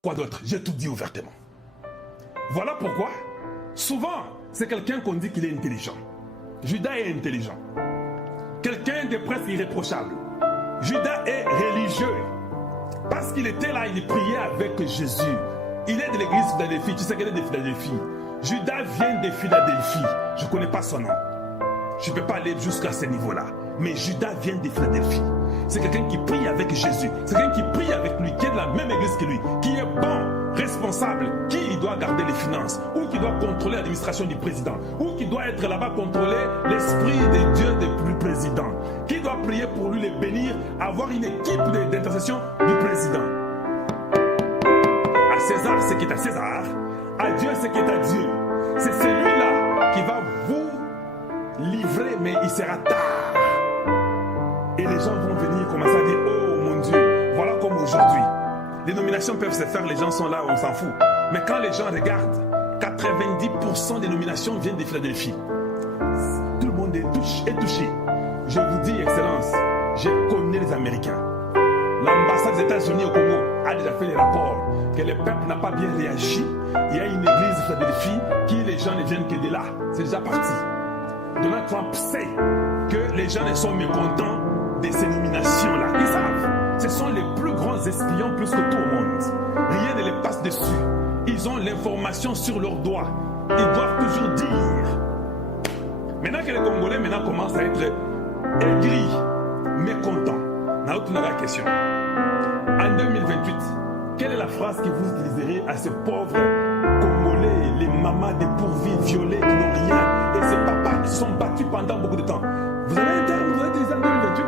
Quoi d'autre? J'ai tout dit ouvertement. Voilà pourquoi, souvent, c'est quelqu'un qu'on dit qu'il est intelligent. Judas est intelligent. Quelqu'un de presque irréprochable. Judas est religieux. Parce qu'il était là, il priait avec Jésus. Il est de l'église de Philadelphie. Tu sais qu'elle est de Philadelphie. Judas vient de Philadelphie. Je ne connais pas son nom. Je ne peux pas aller jusqu'à ce niveau-là. Mais Judas vient de Philadelphie. C'est quelqu'un qui prie avec Jésus. C'est quelqu'un qui prie avec lui, qui est de la même église que lui, qui est bon, responsable, qui doit garder les finances, ou qui doit contrôler l'administration du président, ou qui doit être là-bas contrôler l'esprit de Dieu du président, qui doit prier pour lui, les bénir, avoir une équipe d'intercession du président. À César ce qui est à César, à Dieu ce qui est à Dieu. C'est celui-là qui va vous livrer, mais il sera tard. Et les gens vont venir commencer à dire, oh mon Dieu, voilà comme aujourd'hui. Les nominations peuvent se faire, les gens sont là, on s'en fout. Mais quand les gens regardent, 90% des nominations viennent de Philadelphie. Tout le monde est touché. Je vous dis, Excellence, je connais les Américains. L'ambassade des États-Unis au Congo a déjà fait les rapports que le peuple n'a pas bien réagi. Il y a une église de Philadelphie qui les gens ne viennent que de là. C'est déjà parti. Donald Trump sait que les gens ne sont mécontents de ces nominations-là. Ils savent. Ce sont les plus grands espions plus que tout au monde. Rien ne les passe dessus. Ils ont l'information sur leurs doigts. Ils doivent toujours dire. Maintenant que les Congolais commencent à être aigris, mécontents. N'a la question. En 2028, quelle est la phrase que vous utiliserez à ces pauvres Congolais, les mamans dépourvues, violées, qui n'ont rien, et ces papas qui sont battus pendant beaucoup de temps? Vous avez un terme, vous allez utiliser en 2028?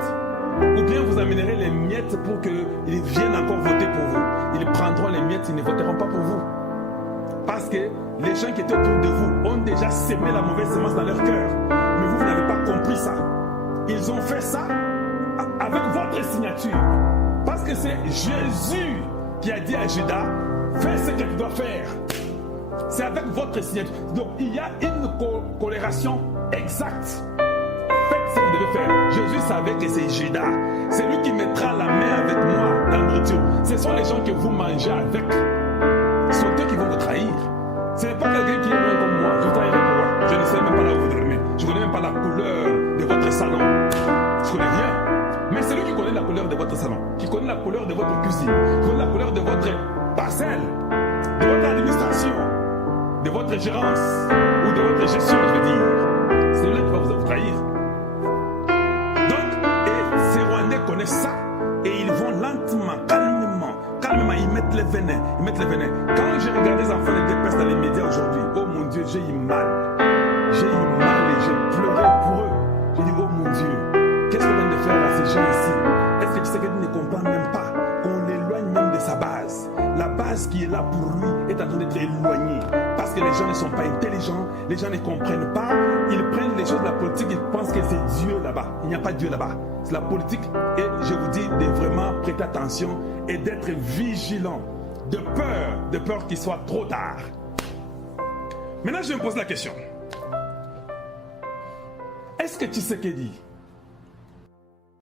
Ou bien vous amènerez les miettes pour qu'ils viennent encore voter pour vous. Ils prendront les miettes, ils ne voteront pas pour vous. Parce que les gens qui étaient autour de vous ont déjà sémé la mauvaise semence dans leur cœur. Mais vous n'avez pas compris ça. Ils ont fait ça avec votre signature. Parce que c'est Jésus qui a dit à Judas, fais ce que tu dois faire. C'est avec votre signature. Donc il y a une corrélation exacte. Faites ce que vous devez faire. Jésus savait que c'est Judas. C'est lui qui mettra la main avec moi dans la nourriture. Ce sont les gens que vous mangez avec. Ce sont eux qui vont vous trahir. Ce n'est pas quelqu'un qui est loin comme moi. Je vous trahirai pour moi. Je ne sais même pas là où vous dormez. Je ne connais même pas la couleur de votre salon. Je ne connais rien. Mais c'est lui qui connaît la couleur de votre salon, qui connaît la couleur de votre cuisine, qui connaît la couleur de votre parcelle, de votre administration, de votre gérance ou de votre gestion, je veux dire. C'est lui qui va vous trahir. Donc, et ces Rwandais connaissent ça et ils vont lentement, calmement, ils mettent les venins, Quand j'ai regardé les enfants de dépêche dans les médias aujourd'hui, oh mon Dieu, j'ai eu mal. J'ai eu mal et j'ai pleuré pour eux. J'ai dit, oh mon Dieu, qu'est-ce qu'on vient de faire à ces gens ici? Est-ce que tu sais qu'ils ne comprennent même pas qu'on l'éloigne même de sa base? La base qui est là pour lui est en train d'être éloignée. Parce que les gens ne sont pas intelligents, les gens ne comprennent pas, ils prennent les choses de la politique, ils pensent que c'est Dieu là-bas. Il n'y a pas Dieu là-bas. C'est la politique et je vous dis de vraiment prêter attention et d'être vigilant. De peur qu'il soit trop tard. Maintenant, je me pose la question. Est-ce que tu sais ce qu'il dit?